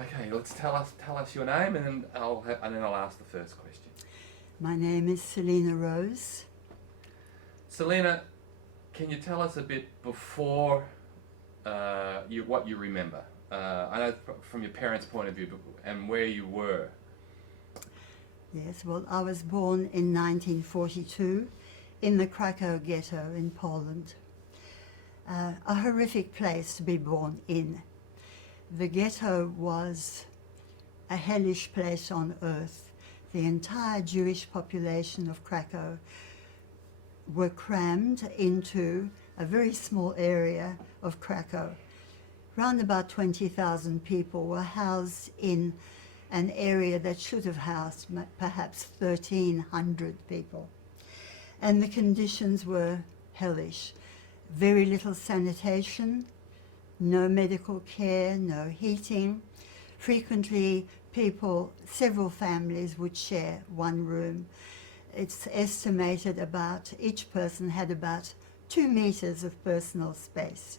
Okay, let's tell us your name, and then I'll ask the first question. My name is Celina Rose. Celina, can you tell us a bit before what you remember? I know from your parents' point of view, and where you were. Yes, well, I was born in 1942 in the Krakow ghetto in Poland. A horrific place to be born in. The ghetto was a hellish place on earth. The entire Jewish population of Krakow were crammed into a very small area of Krakow. Round about 20,000 people were housed in an area that should have housed perhaps 1,300 people. And the conditions were hellish. Very little sanitation, no medical care, no heating. Frequently several families would share one room. It's estimated each person had about 2 meters of personal space.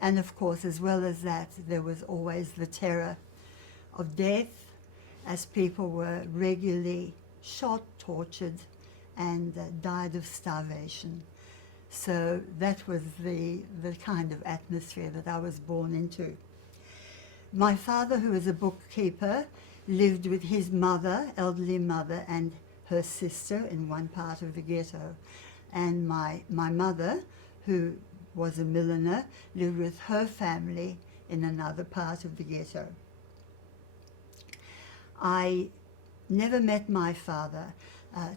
And of course, as well as that, there was always the terror of death, as people were regularly shot, tortured, and died of starvation. So that was the kind of atmosphere that I was born into. My father, who was a bookkeeper, lived with his mother, elderly mother, and her sister in one part of the ghetto. And my mother, who was a milliner, lived with her family in another part of the ghetto. I never met my father.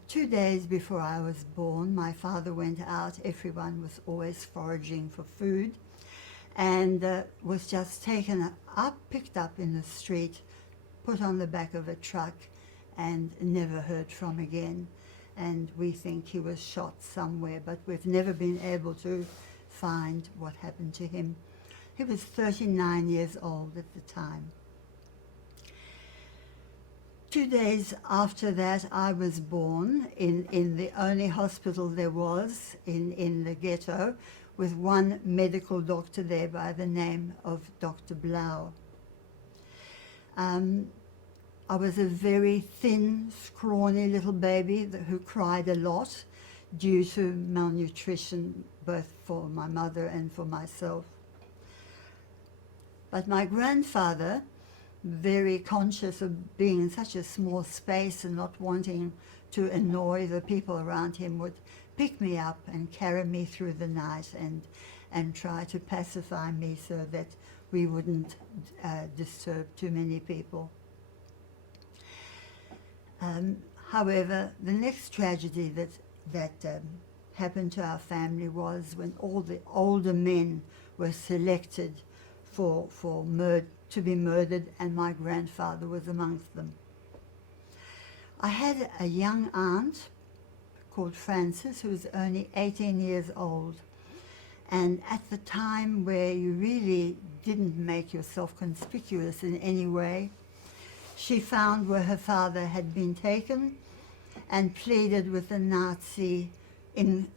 2 days before I was born, my father went out. Everyone was always foraging for food, and was just taken up, picked up in the street, put on the back of a truck, and never heard from again. And we think he was shot somewhere, but we've never been able to find what happened to him. He was 39 years old at the time. 2 days after that, I was born in the only hospital there was in the ghetto, with one medical doctor there by the name of Dr. Blau. I was a very thin, scrawny little baby who cried a lot due to malnutrition, both for my mother and for myself. But my grandfather, very conscious of being in such a small space and not wanting to annoy the people around him, would pick me up and carry me through the night and try to pacify me so that we wouldn't disturb too many people. However, the next tragedy that happened to our family was when all the older men were selected to be murdered, and my grandfather was amongst them. I had a young aunt called Frances, who was only 18 years old, and at the time where you really didn't make yourself conspicuous in any way, she found where her father had been taken and pleaded with the Nazi in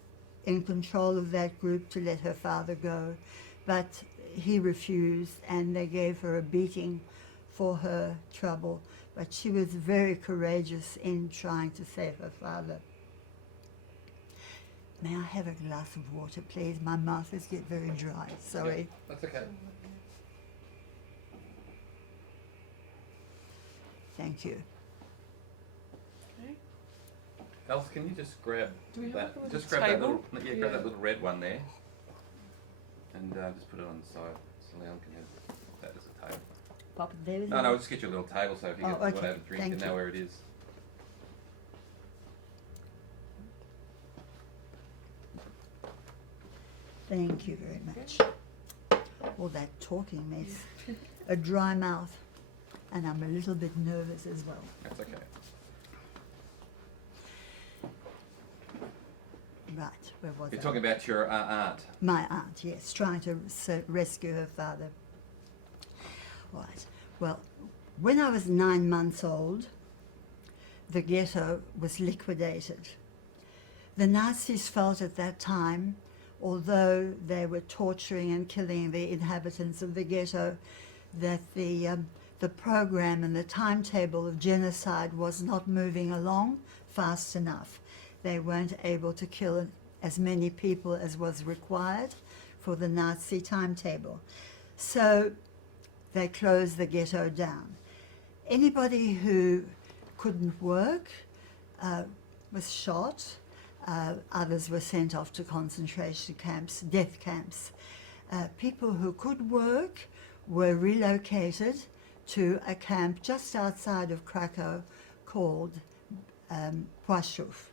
control of that group to let her father go. But he refused, and they gave her a beating for her trouble. But she was very courageous in trying to save her father. May I have a glass of water, please? My mouth is getting very dry. Sorry. Yeah, that's okay. Thank you. Okay. Els, can you just grab Do we have that? like a little Just grab that table? little, grab that little red one there, and just put it on the side so Leon can have that as a table. Papa, there is No, just get you a little table so if you Oh, get okay. whatever drink, Thank you know you. where it is. Thank you very much. All that talking makes a dry mouth, and I'm a little bit nervous as well. That's okay. Right, where was You're I? talking about your aunt. My aunt, yes, trying to rescue her father. Right. Well, when I was 9 months old, the ghetto was liquidated. The Nazis felt at that time, although they were torturing and killing the inhabitants of the ghetto, that the program and the timetable of genocide was not moving along fast enough. They weren't able to kill as many people as was required for the Nazi timetable. So they closed the ghetto down. Anybody who couldn't work was shot. Others were sent off to concentration camps, death camps. People who could work were relocated to a camp just outside of Krakow called Płaszów.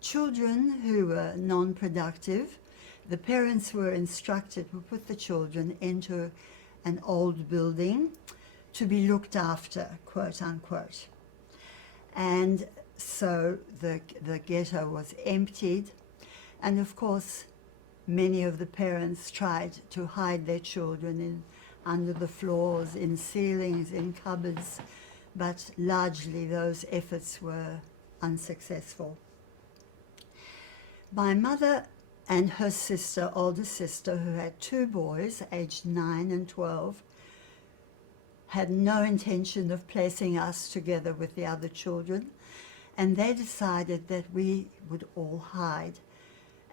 Children who were non-productive, the parents were instructed to put the children into an old building to be looked after, quote unquote. And so the ghetto was emptied, and of course many of the parents tried to hide their children under the floors, in ceilings, in cupboards, but largely those efforts were unsuccessful. My mother and her sister, older sister, who had two boys, aged 9 and 12, had no intention of placing us together with the other children, and they decided that we would all hide.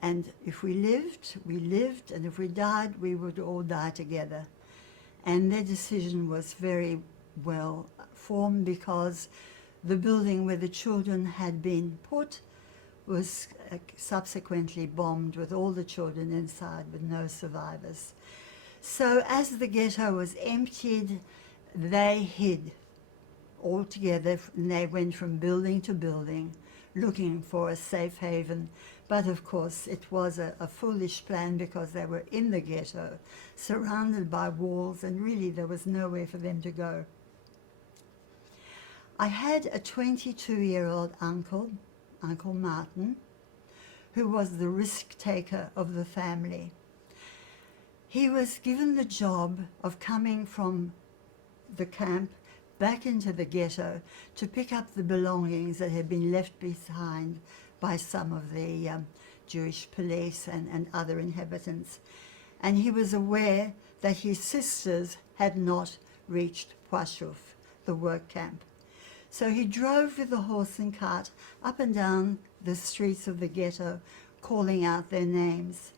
And if we lived, we lived, and if we died, we would all die together. And their decision was very well formed, because the building where the children had been put was subsequently bombed with all the children inside with no survivors. So as the ghetto was emptied, they hid altogether, and they went from building to building looking for a safe haven. But of course it was a foolish plan, because they were in the ghetto, surrounded by walls, and really there was nowhere for them to go. I had a 22-year-old uncle, Uncle Martin, who was the risk taker of the family. He was given the job of coming from the camp back into the ghetto to pick up the belongings that had been left behind by some of the Jewish police and other inhabitants. And he was aware that his sisters had not reached Płaszów, the work camp. So he drove with the horse and cart up and down the streets of the ghetto, calling out their names.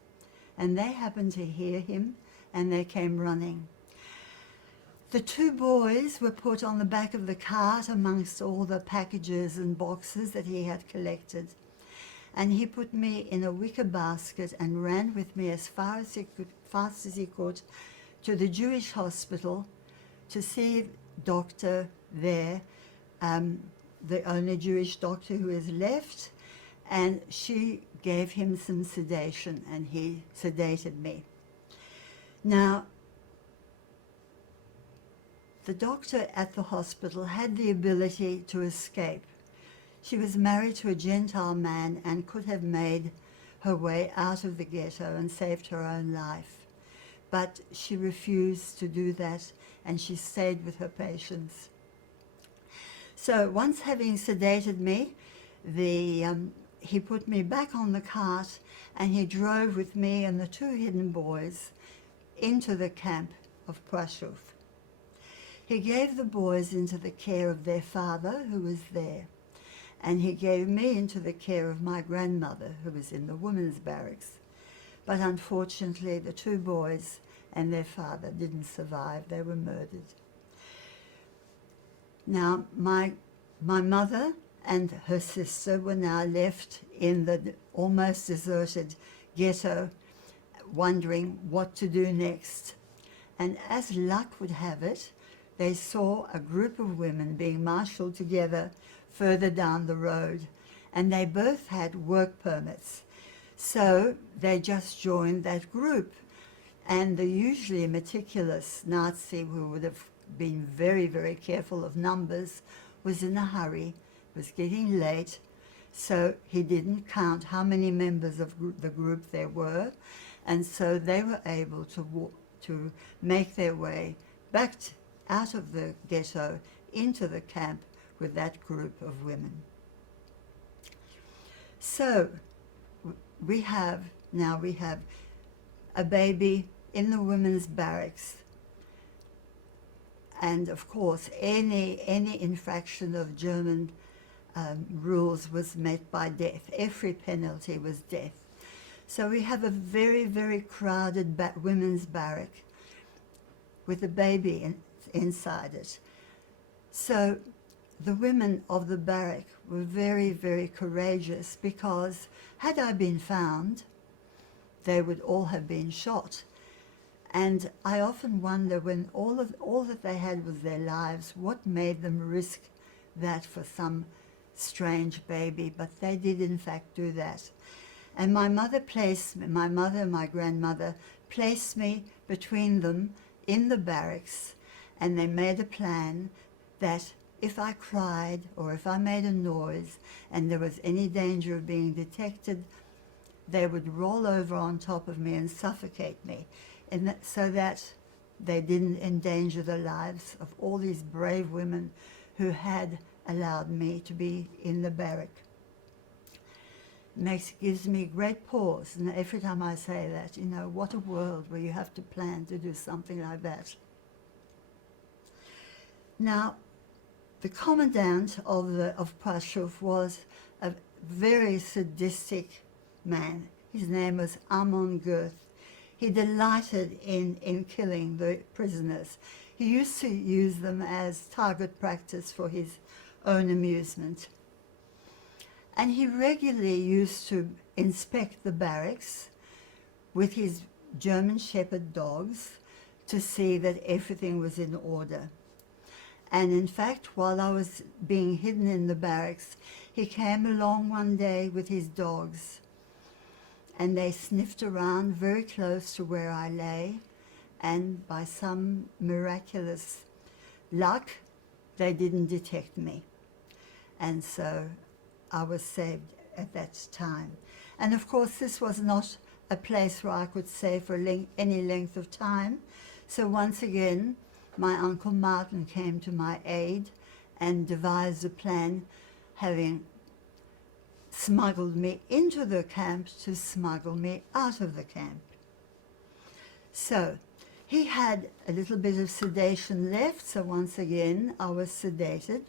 And they happened to hear him, and they came running. The two boys were put on the back of the cart amongst all the packages and boxes that he had collected. And he put me in a wicker basket and ran with me as fast as he could to the Jewish hospital to see a doctor there, the only Jewish doctor who is left, and she gave him some sedation, and he sedated me. Now, the doctor at the hospital had the ability to escape. She was married to a Gentile man and could have made her way out of the ghetto and saved her own life. But she refused to do that, and she stayed with her patients. So once having sedated me, he put me back on the cart, and he drove with me and the two hidden boys into the camp of Płaszów. He gave the boys into the care of their father, who was there, and he gave me into the care of my grandmother, who was in the women's barracks. But unfortunately, the two boys and their father didn't survive. They were murdered. Now, my mother and her sister were now left in the almost deserted ghetto, wondering what to do next. And as luck would have it, they saw a group of women being marshaled together further down the road, and they both had work permits. So they just joined that group. And the usually meticulous Nazi, who would have been very, very careful of numbers, was in a hurry, was getting late, so he didn't count how many members of the group there were, and so they were able to make their way back out of the ghetto into the camp with that group of women. So we have a baby in the women's barracks and of course, any infraction of German rules was met by death. Every penalty was death. So we have a very, very crowded women's barrack with a baby inside it. So the women of the barrack were very, very courageous, because had I been found, they would all have been shot. And I often wonder, when all that they had was their lives, what made them risk that for some strange baby? But they did in fact do that. And my mother and my grandmother placed me between them in the barracks, and they made a plan that if I cried or if I made a noise and there was any danger of being detected, they would roll over on top of me and suffocate me, so that they didn't endanger the lives of all these brave women who had allowed me to be in the barrack. Gives me great pause, and every time I say that, what a world where you have to plan to do something like that. Now, the commandant of Pashov was a very sadistic man. His name was Amon Goeth. He delighted in killing the prisoners. He used to use them as target practice for his own amusement. And he regularly used to inspect the barracks with his German Shepherd dogs to see that everything was in order. And in fact, while I was being hidden in the barracks, he came along one day with his dogs, and they sniffed around very close to where I lay, and by some miraculous luck, they didn't detect me. And so I was saved at that time. And of course, this was not a place where I could stay for any length of time. So once again, my Uncle Martin came to my aid and devised a plan, having smuggled me into the camp to smuggle me out of the camp. So he had a little bit of sedation left, so once again I was sedated,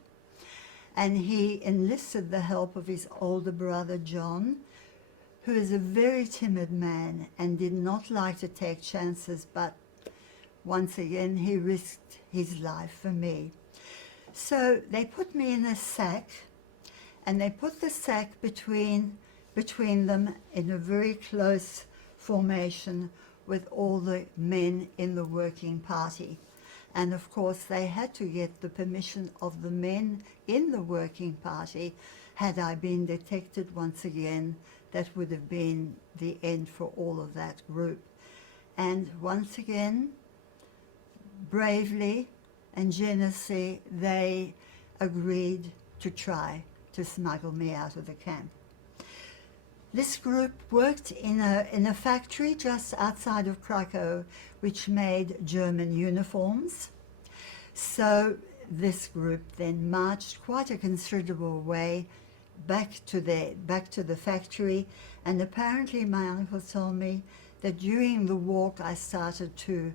and he enlisted the help of his older brother John, who is a very timid man and did not like to take chances, but once again he risked his life for me. So they put me in a sack, and they put the sack between them in a very close formation with all the men in the working party. And of course they had to get the permission of the men in the working party. Had I been detected once again, that would have been the end for all of that group. And once again, bravely and generously, they agreed to try to smuggle me out of the camp. This group worked in a factory just outside of Krakow, which made German uniforms. So this group then marched quite a considerable way back to the factory, and apparently my uncle told me that during the walk I started to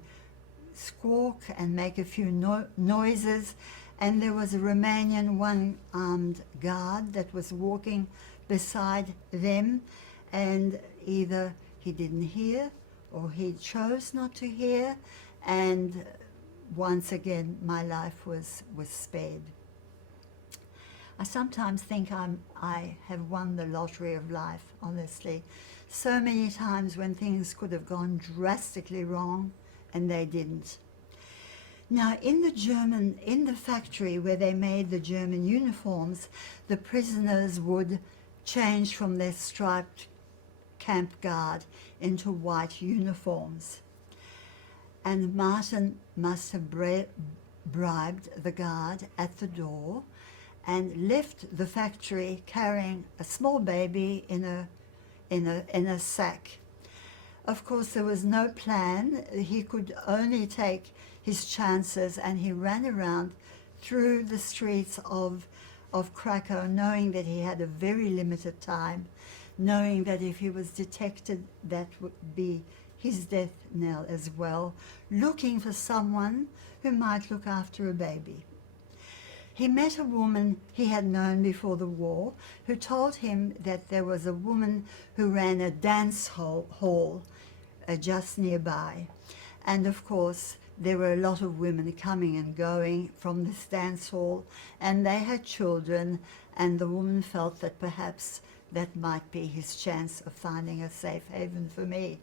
squawk and make a few noises, and there was a Romanian one-armed guard that was walking beside them, and either he didn't hear or he chose not to hear, and once again my life was spared. I sometimes think I have won the lottery of life, honestly. So many times when things could have gone drastically wrong, and they didn't. Now, in the factory where they made the German uniforms, the prisoners would change from their striped camp guard into white uniforms. And Martin must have bribed the guard at the door and left the factory carrying a small baby in a sack. Of course, there was no plan. He could only take his chances, and he ran around through the streets of Krakow, knowing that he had a very limited time, knowing that if he was detected, that would be his death knell as well, looking for someone who might look after a baby. He met a woman he had known before the war who told him that there was a woman who ran a dance hall just nearby. And of course, there were a lot of women coming and going from this dance hall, and they had children, and the woman felt that perhaps that might be his chance of finding a safe haven for me.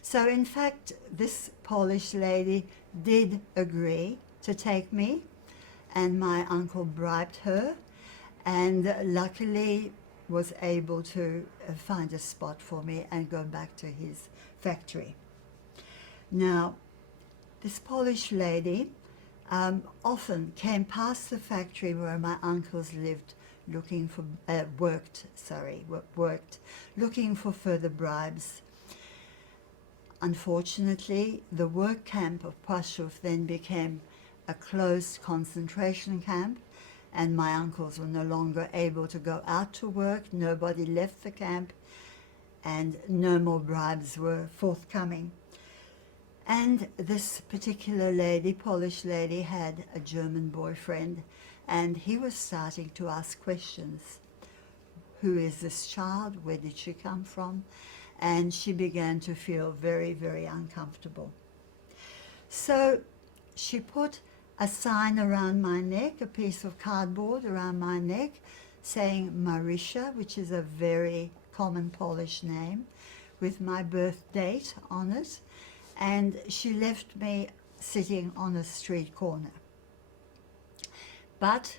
So in fact, this Polish lady did agree to take me, and my uncle bribed her, and luckily was able to find a spot for me and go back to his factory. Now, this Polish lady often came past the factory where my uncles lived, looking for worked, looking for further bribes. Unfortunately, the work camp of Płaszów then became a closed concentration camp, and my uncles were no longer able to go out to work. Nobody left the camp, and no more bribes were forthcoming. And this particular lady, Polish lady, had a German boyfriend, and he was starting to ask questions. Who is this child? Where did she come from? And she began to feel very, very uncomfortable. So she put a sign around my neck, a piece of cardboard around my neck, saying Marysia, which is a very common Polish name, with my birth date on it. And she left me sitting on a street corner. But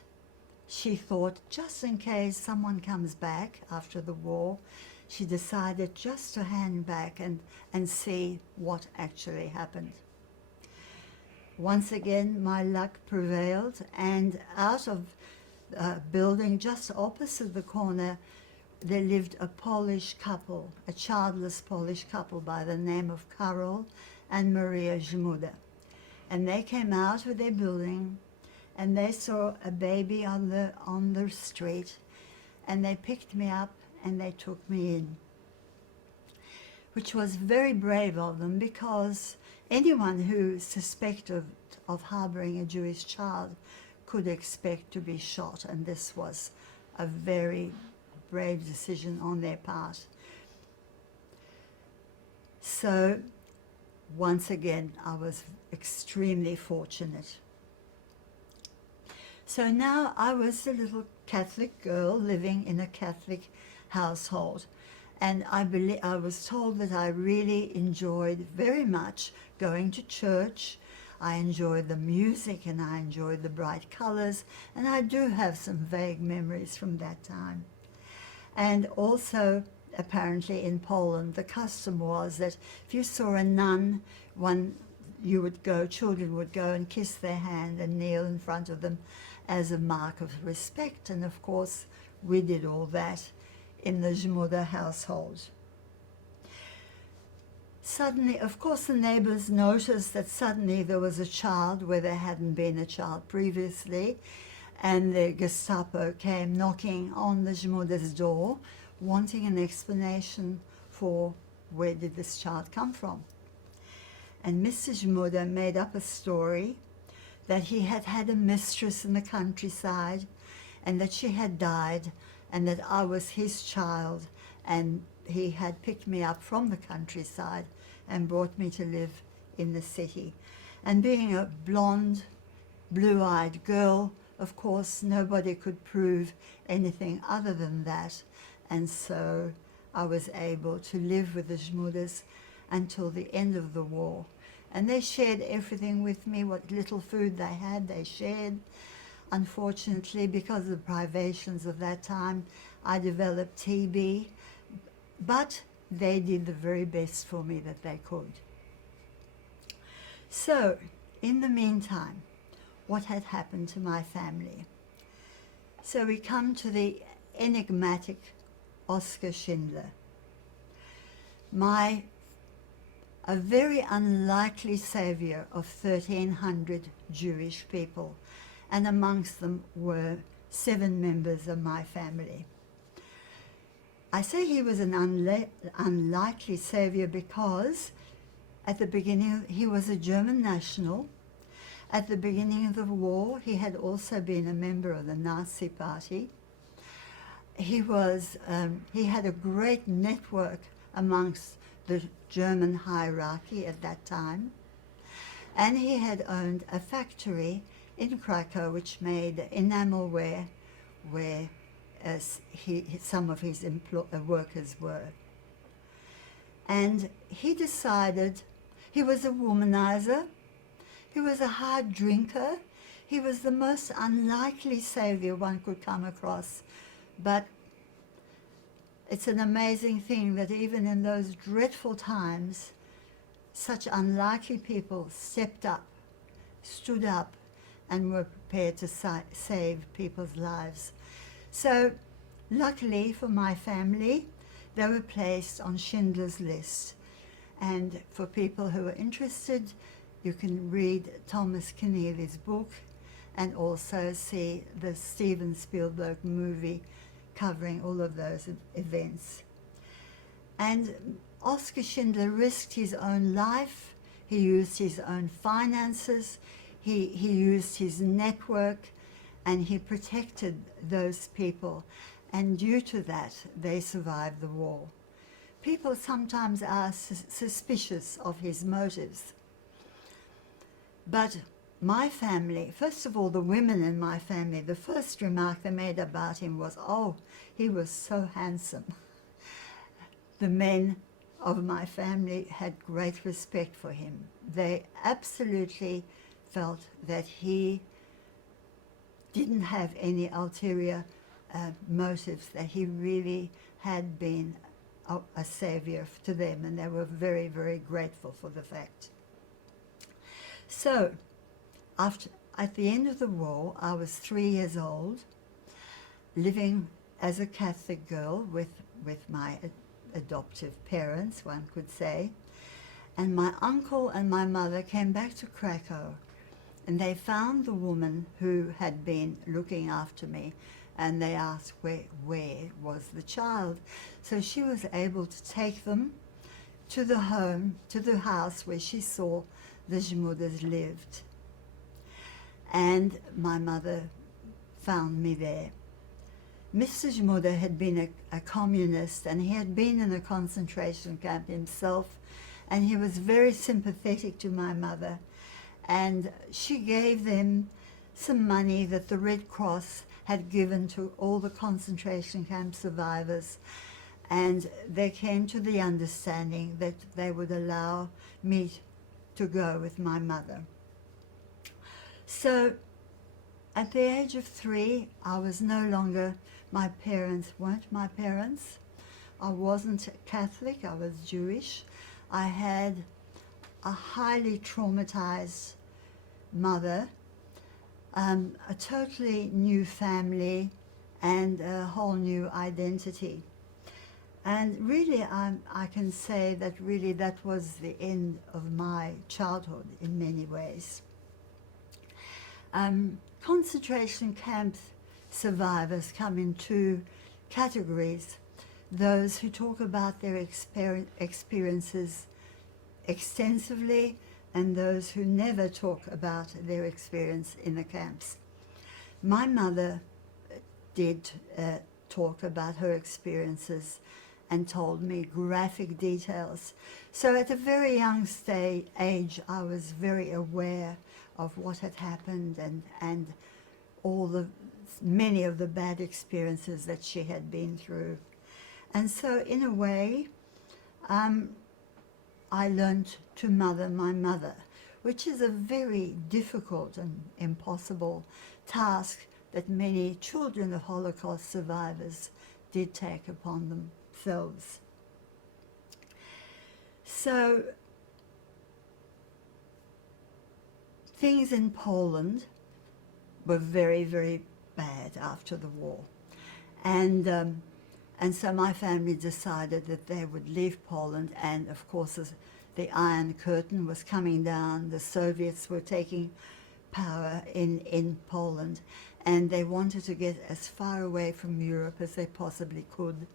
she thought, just in case someone comes back after the war, she decided just to hang back and see what actually happened. Once again, my luck prevailed, and out of a building just opposite the corner, there lived a Polish couple, a childless Polish couple by the name of Karol and Maria Żmuda. And they came out of their building, and they saw a baby on the street, and they picked me up and they took me in, which was very brave of them, because anyone who suspected of harboring a Jewish child could expect to be shot, and this was a very brave decision on their part. So once again, I was extremely fortunate. So now I was a little Catholic girl living in a Catholic household, and I was told that I really enjoyed very much going to church. I enjoyed the music, and I enjoyed the bright colors, and I do have some vague memories from that time. And also, apparently in Poland, the custom was that if you saw a nun, children would go and kiss their hand and kneel in front of them as a mark of respect. And of course, we did all that in the Żmuda household. Suddenly, of course, the neighbors noticed that suddenly there was a child where there hadn't been a child previously, and the Gestapo came knocking on the Żmuda's door, wanting an explanation for where did this child come from. And Mr. Żmuda made up a story that he had had a mistress in the countryside, and that she had died, and that I was his child, and he had picked me up from the countryside and brought me to live in the city. And being a blonde, blue-eyed girl, of course, nobody could prove anything other than that. And so I was able to live with the Żmudas until the end of the war. And they shared everything with me. What little food they had, they shared. Unfortunately, because of the privations of that time, I developed TB, but they did the very best for me that they could. So, in the meantime, what had happened to my family? So we come to the enigmatic Oskar Schindler. A very unlikely savior of 1,300 Jewish people, and amongst them were 7 members of my family. I say he was an unlikely savior because At the beginning, he was a German national. At the beginning of the war, he had also been a member of the Nazi Party. He had a great network amongst the German hierarchy at that time. And he had owned a factory in Krakow which made enamelware where some of his workers were. And he decided, he was a womanizer, he was a hard drinker, he was the most unlikely savior one could come across. But it's an amazing thing that even in those dreadful times, such unlikely people stepped up, stood up, and were prepared to save people's lives. So, luckily for my family, they were placed on Schindler's List. And for people who are interested, you can read Thomas Keneally's book and also see the Steven Spielberg movie covering all of those events. And Oskar Schindler risked his own life, he used his own finances, he used his network, and he protected those people. And due to that, they survived the war. People sometimes are suspicious of his motives. But my family, first of all, the women in my family, the first remark they made about him was, "Oh, he was so handsome." The men of my family had great respect for him. They absolutely felt that he didn't have any ulterior motives, that he really had been a savior to them, and they were very, very grateful for the fact. So, at the end of the war, I was 3 years old, living as a Catholic girl with my adoptive parents, one could say. And my uncle and my mother came back to Krakow, and they found the woman who had been looking after me, and they asked where was the child. So she was able to take them to the home, to the house where she saw the Zmudas lived. And my mother found me there. Mr. Zmuda had been a communist, and he had been in a concentration camp himself, and he was very sympathetic to my mother. And she gave them some money that the Red Cross had given to all the concentration camp survivors, and they came to the understanding that they would allow me to go with my mother. So at the age of 3, I was no longer, my parents weren't my parents. I wasn't Catholic, I was Jewish. I had a highly traumatized mother, a totally new family, and a whole new identity. And really, I can say that really that was the end of my childhood in many ways. Concentration camp survivors come in 2 categories: those who talk about their experiences extensively, and those who never talk about their experience in the camps. My mother did talk about her experiences and told me graphic details. So at a very young age, I was very aware of what had happened and many of the bad experiences that she had been through. And so in a way, I learned to mother my mother, which is a very difficult and impossible task that many children of Holocaust survivors did take upon themselves. So things in Poland were very, very bad after the war. And so my family decided that they would leave Poland, and of course the Iron Curtain was coming down, the Soviets were taking power in Poland, and they wanted to get as far away from Europe as they possibly could.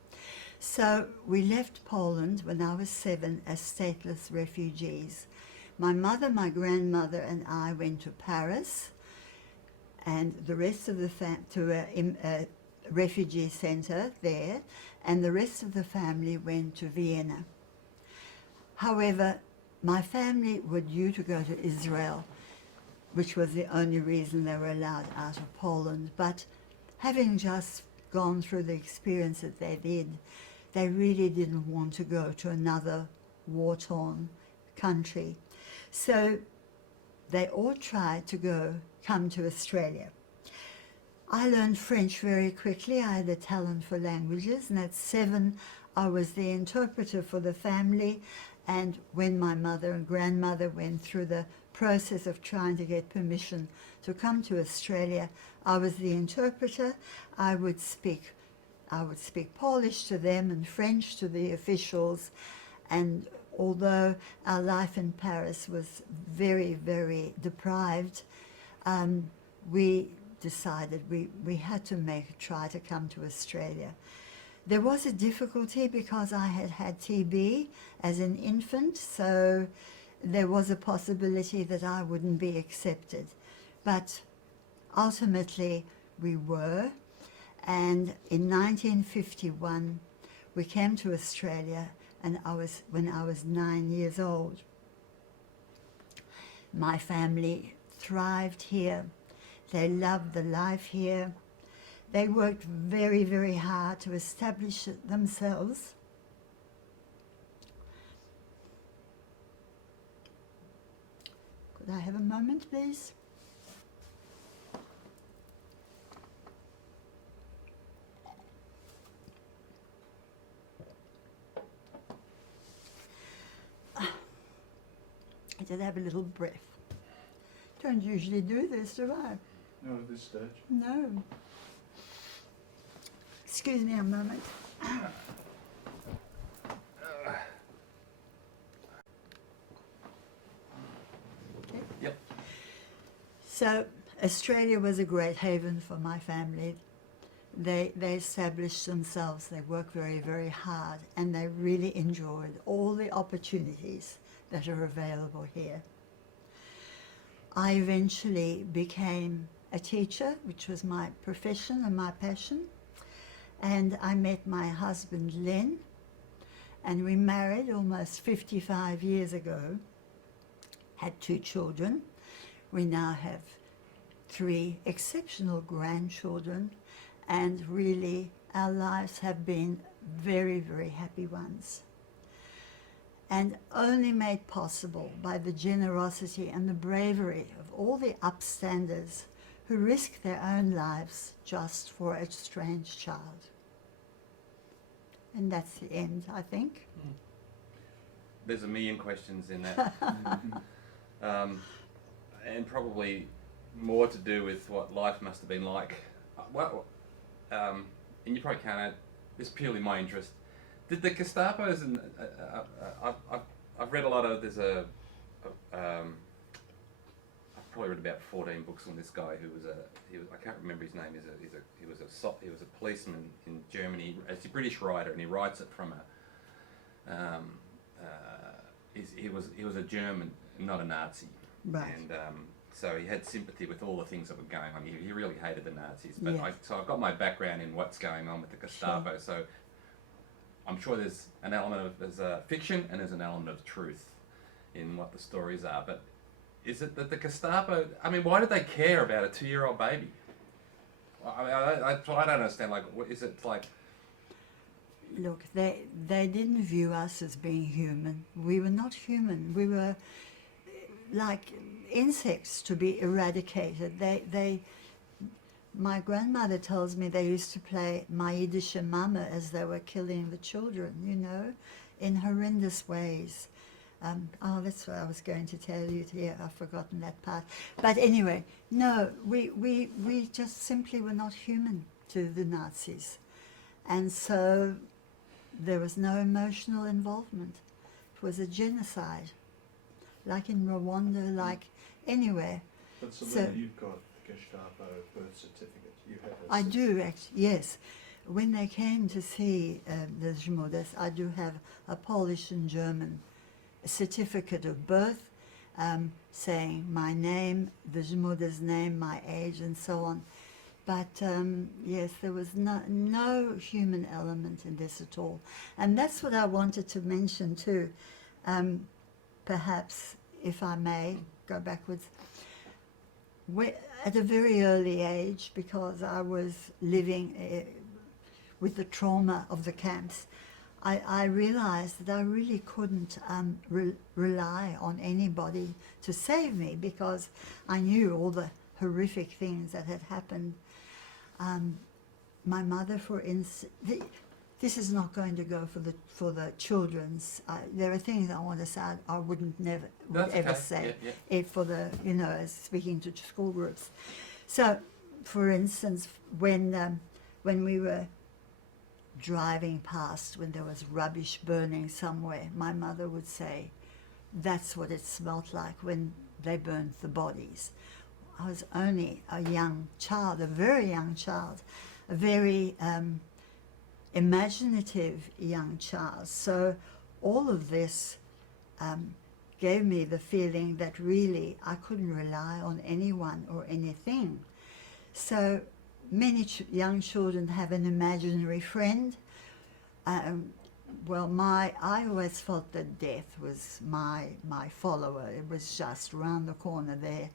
So we left Poland when I was 7 as stateless refugees. My mother, my grandmother, and I went to Paris, and the rest of the to a refugee center there, and the rest of the family went to Vienna. However, my family were due to go to Israel, which was the only reason they were allowed out of Poland. But having just gone through the experience that they did, they really didn't want to go to another war-torn country. So they all tried to come to Australia. I learned French very quickly. I had a talent for languages, and at 7 I was the interpreter for the family. And when my mother and grandmother went through the process of trying to get permission to come to Australia, I was the interpreter. I would speak Polish to them and French to the officials. And although our life in Paris was very, very deprived, we decided we had to try to come to Australia. There was a difficulty because I had had TB as an infant, so there was a possibility that I wouldn't be accepted. But ultimately we were, and in 1951 we came to Australia, and when I was 9 years old. My family thrived here. They loved the life here. They worked very, very hard to establish themselves. Could I have a moment, please? I did have a little breath. Don't usually do this, do I? No, at this stage. No. Excuse me a moment. Okay. Yep. So Australia was a great haven for my family. They established themselves. They worked very, very hard, and they really enjoyed all the opportunities that are available here. I eventually became a teacher, which was my profession and my passion. And I met my husband, Len, and we married almost 55 years ago, had 2 children. We now have 3 exceptional grandchildren, and really our lives have been very, very happy ones. And only made possible by the generosity and the bravery of all the upstanders who risk their own lives just for a strange child. And that's the end, I think. There's a million questions in that. And probably more to do with what life must have been like. And you probably can't, this is purely my interest. Did the Gestapo's, and I've read a lot of, I've probably read about 14 books on this guy who was I can't remember his name. He was a policeman in Germany. He's a British writer, and he writes it from he was a German, not a Nazi, Right. and so he had sympathy with all the things that were going on. He really hated the Nazis, but Yes. so I've got my background in what's going on with the Gestapo. Sure. So I'm sure there's an element of fiction and there's an element of truth in what the stories are, but is it that the Gestapo, I mean, why did they care about a 2-year-old baby? I mean, I don't understand, like, what is it like? Look, they didn't view us as being human. We were not human. We were like insects to be eradicated. My grandmother tells me they used to play Maidische Mama as they were killing the children, you know, in horrendous ways. That's what I was going to tell you here. I've forgotten that part. But anyway, no, we just simply were not human to the Nazis. And so there was no emotional involvement. It was a genocide, like in Rwanda, like anywhere. But Celina, So- you've got a Gestapo birth certificate. You have a I do, actually, yes. when they came to see the Zmudas, I do have a Polish and German certificate of birth, saying my name, the Zmuda's name, my age, and so on. But yes, there was no human element in this at all. And that's what I wanted to mention too. Perhaps, if I may, go backwards. At a very early age, because I was living with the trauma of the camps, I realized that I really couldn't rely on anybody to save me, because I knew all the horrific things that had happened. My mother, for instance, this is not going to go for the children's. There are things I want to say I would ever say it for the, speaking to school groups. So, for instance, when we were driving past, when there was rubbish burning somewhere, my mother would say, "That's what it smelt like when they burnt the bodies." I was only a young child, a very young child, a very imaginative young child. So all of this gave me the feeling that really I couldn't rely on anyone or anything. So many young children have an imaginary friend. Well, I always felt that death was my follower. It was just around the corner there,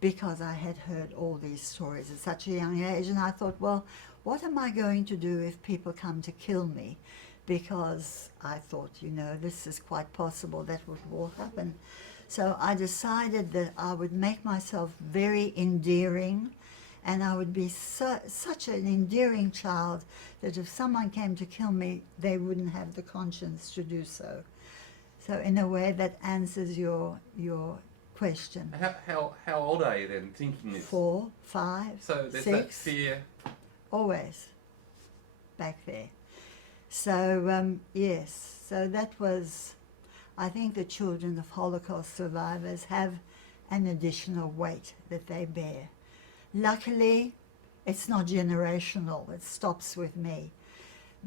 because I had heard all these stories at such a young age, and I thought, well, what am I going to do if people come to kill me? Because I thought, this is quite possible that will happen. So I decided that I would make myself very endearing, and I would be such an endearing child that if someone came to kill me, they wouldn't have the conscience to do so. So in a way that answers your question. How old are you then, thinking this? 4, 5, so there's 6. that fear. Always back there. So yes, so that was, I think the children of Holocaust survivors have an additional weight that they bear. Luckily, it's not generational, it stops with me.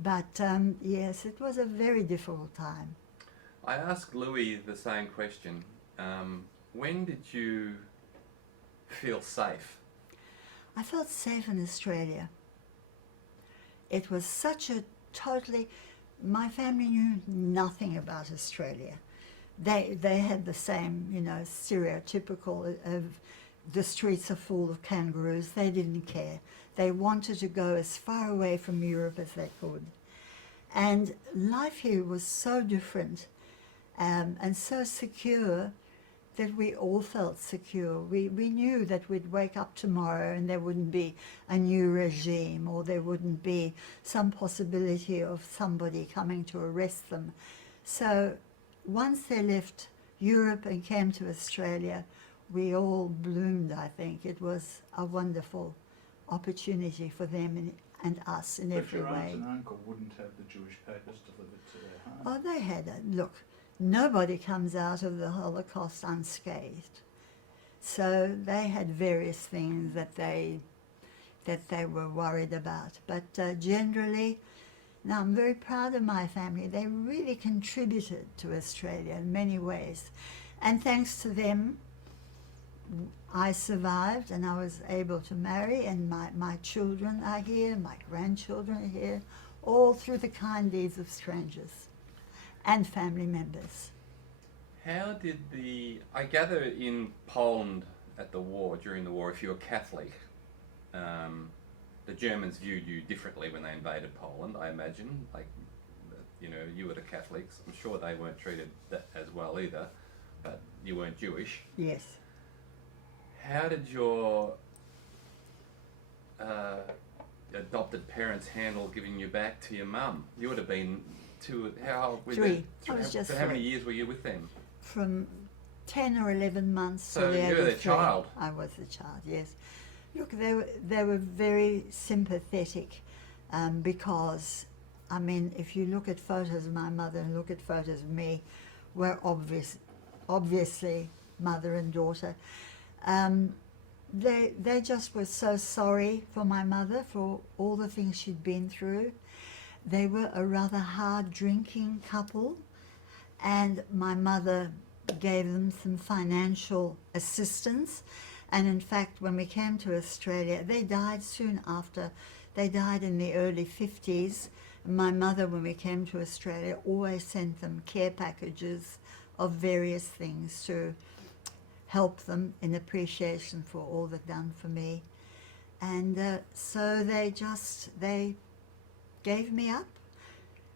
But yes, it was a very difficult time. I asked Louis the same question. When did you feel safe? I felt safe in Australia. It was such a my family knew nothing about Australia. They had the same, stereotypical of the streets are full of kangaroos. They didn't care. They wanted to go as far away from Europe as they could. And life here was so different and so secure that we all felt secure. We knew that we'd wake up tomorrow and there wouldn't be a new regime, or there wouldn't be some possibility of somebody coming to arrest them. So once they left Europe and came to Australia, we all bloomed, I think. It was a wonderful opportunity for them and us in every way. But your aunt and uncle wouldn't have the Jewish papers delivered to their home? Oh, they had look, nobody comes out of the Holocaust unscathed. So they had various things that they were worried about. But generally, now I'm very proud of my family. They really contributed to Australia in many ways. And thanks to them, I survived and I was able to marry, and my children are here, my grandchildren are here, all through the kind deeds of strangers and family members. How did I gather in Poland at the war, during the war, if you were Catholic, the Germans viewed you differently when they invaded Poland, I imagine. Like, you were the Catholics. I'm sure they weren't treated as well either, but you weren't Jewish. Yes. How did your adopted parents handle giving you back to your mum? You would have been how old were 3. you? I was just So how many 3. years were you with them? From 10 or 11 months So to the you age were of their 3. child. I was the child, yes. Look, they were very sympathetic because, I mean, if you look at photos of my mother and look at photos of me, we're obviously mother and daughter. they just were so sorry for my mother for all the things she'd been through. They were a rather hard drinking couple, and my mother gave them some financial assistance. And in fact, when we came to Australia, they died soon after. They died in the early 50s. My mother, when we came to Australia, always sent them care packages of various things to help them in appreciation for all they've done for me. And so they gave me up.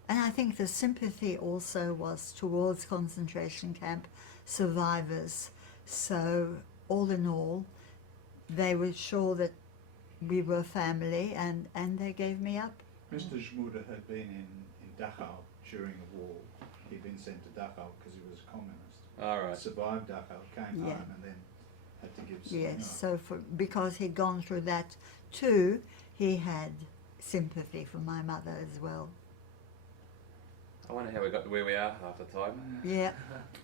And I think the sympathy also was towards concentration camp survivors. So all in all, they were sure that we were family, and they gave me up. Mr. Schmuder had been in Dachau during the war. He'd been sent to Dachau because he was a communist. All right. Survived Dachau, came Yeah. home and then had to give Celina. Yes, so because he'd gone through that too, he had sympathy for my mother as well. I wonder how we got to where we are half the time. Yeah.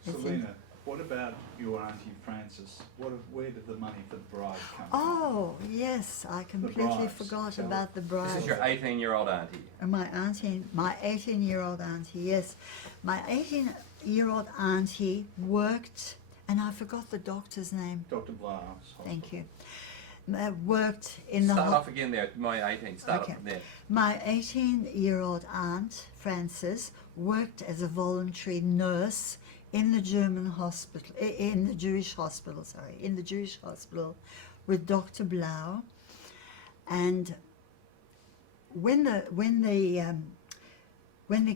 It's in- Celina, what about your Auntie Frances? Where did the money for the bride come from? Oh, yes, I completely brides, forgot tell about the This bride. is your 18-year-old auntie. My 18-year-old auntie, yes. My 18-year-old auntie worked, and I forgot the doctor's name. Dr. Blas' hospital. Thank you. Worked in the Start ho- off again there, my 18. Start Okay. off there. My 18-year-old aunt, Frances, worked as a voluntary nurse in the German hospital, in the Jewish hospital, with Dr. Blau. And when the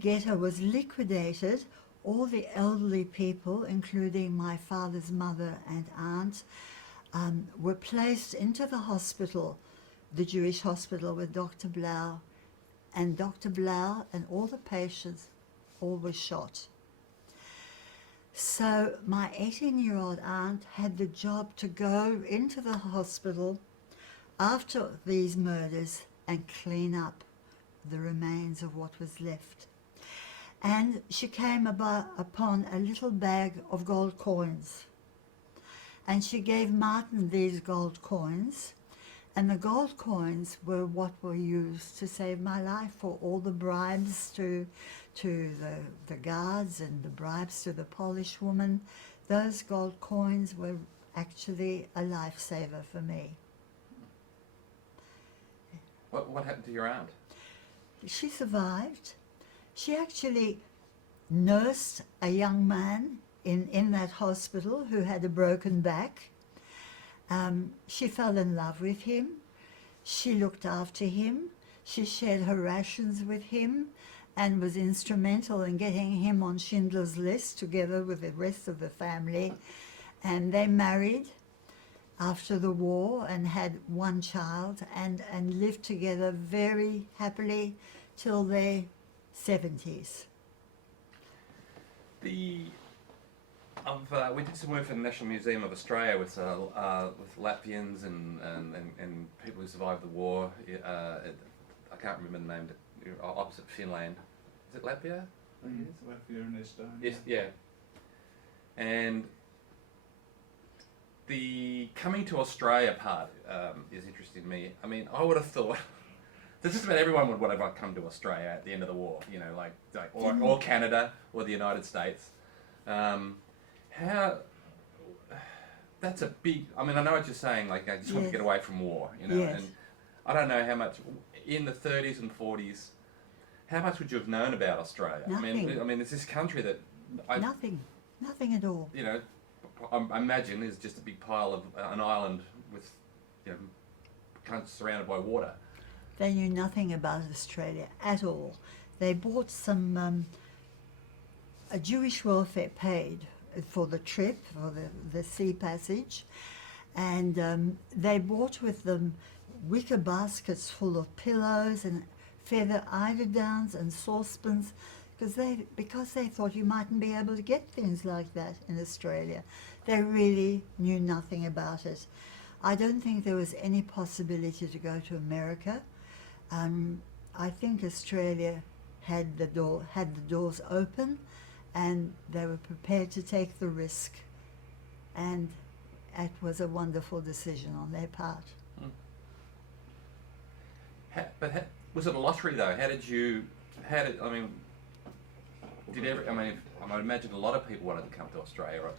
ghetto was liquidated, all the elderly people, including my father's mother and aunt, were placed into the hospital, the Jewish hospital, with Dr. Blau. And Dr. Blau and all the patients all were shot. So my 18-year-old aunt had the job to go into the hospital after these murders and clean up the remains of what was left. And she came upon a little bag of gold coins. And she gave Martin these gold coins. And the gold coins were what were used to save my life, for all the bribes to the guards and the bribes to the Polish woman. Those gold coins were actually a lifesaver for me. What happened to your aunt? She survived. She actually nursed a young man in that hospital who had a broken back. She fell in love with him. She looked after him. She shared her rations with him and was instrumental in getting him on Schindler's List together with the rest of the family. And they married after the war and had one child and lived together very happily till their 70s. We did some work for the National Museum of Australia with Latvians and people who survived the war. I can't remember the name, opposite Finland. Is it Latvia? Latvia and Estonia. Yes, yeah. And the coming to Australia part is interesting to me. I mean, I would have thought that just about everyone would have come to Australia at the end of the war, you know, or Canada or the United States. How, that's a big, I mean, I know what you're saying, like, I just want to get away from war, you know, Yes. and I don't know how much, in the 30s and 40s, how much would you have known about Australia? Nothing. I mean, it's this country that, Nothing at all. you know, I imagine is just a big pile of an island with, you know, kind of surrounded by water. They knew nothing about Australia at all. They bought some, a Jewish welfare paid for the trip, for the sea passage, and they bought with them wicker baskets full of pillows and feather eiderdowns and saucepans, because they thought you mightn't be able to get things like that in Australia. They really knew nothing about it. I don't think there was any possibility to go to America. I think Australia had the doors open, and they were prepared to take the risk. And it was a wonderful decision on their part. Was it a lottery though? I mean, I might imagine a lot of people wanted to come to Australia, right?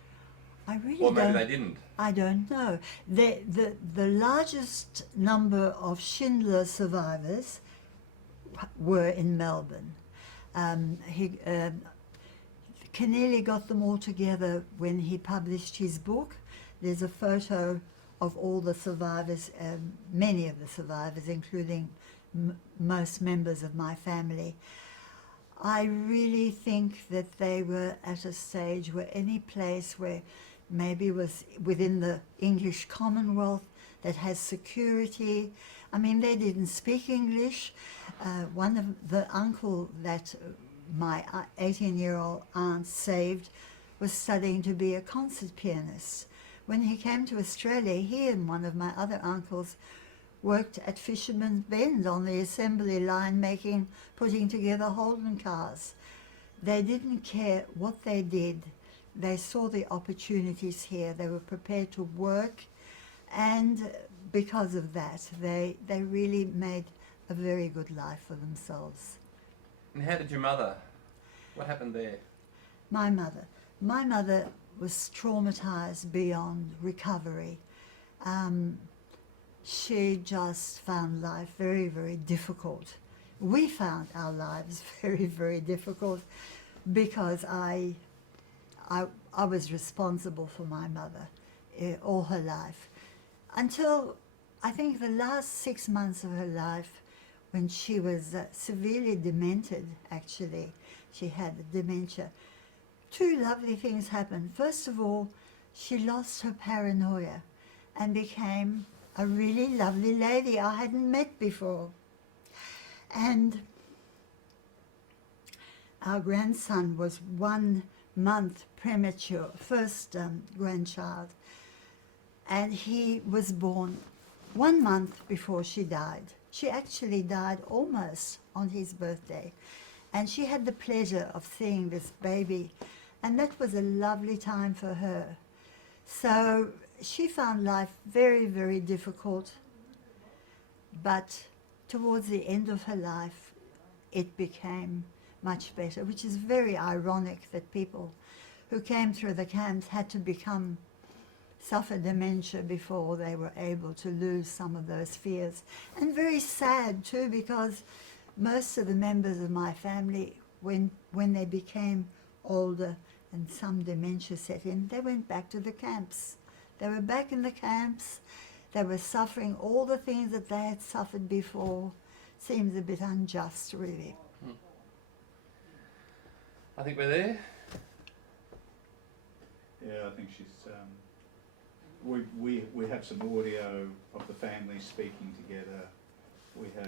I really Or maybe don't. they didn't. I don't know. The largest number of Schindler survivors were in Melbourne. Keneally got them all together when he published his book. There's a photo of all the survivors, many of the survivors, including most members of my family. I really think that they were at a stage where any place where maybe was within the English Commonwealth that has security. I mean, they didn't speak English. One of the uncle that my 18-year-old aunt saved was studying to be a concert pianist. When he came to Australia, he and one of my other uncles worked at Fisherman's Bend on the assembly line putting together Holden cars. They didn't care what they did. They saw the opportunities here. They were prepared to work, and because of that, they really made a very good life for themselves. And how did your mother? What happened there? My mother was traumatized beyond recovery. She just found life very, very difficult. We found our lives very, very difficult because I was responsible for my mother all her life. Until I think the last 6 months of her life, when she was severely demented, actually. She had dementia. Two lovely things happened. First of all, she lost her paranoia and became a really lovely lady I hadn't met before. And our grandson was 1 month premature, first grandchild, and he was born 1 month before she died. She actually died almost on his birthday, and she had the pleasure of seeing this baby, and that was a lovely time for her. So she found life very, very difficult, but towards the end of her life, it became much better, which is very ironic that people who came through the camps had to suffer dementia before they were able to lose some of those fears. And very sad too, because most of the members of my family, when they became older and some dementia set in, they went back to the camps. They were back in the camps. They were suffering all the things that they had suffered before. Seems a bit unjust, really. I think we're there. Yeah, I think she's. We have some audio of the family speaking together. We have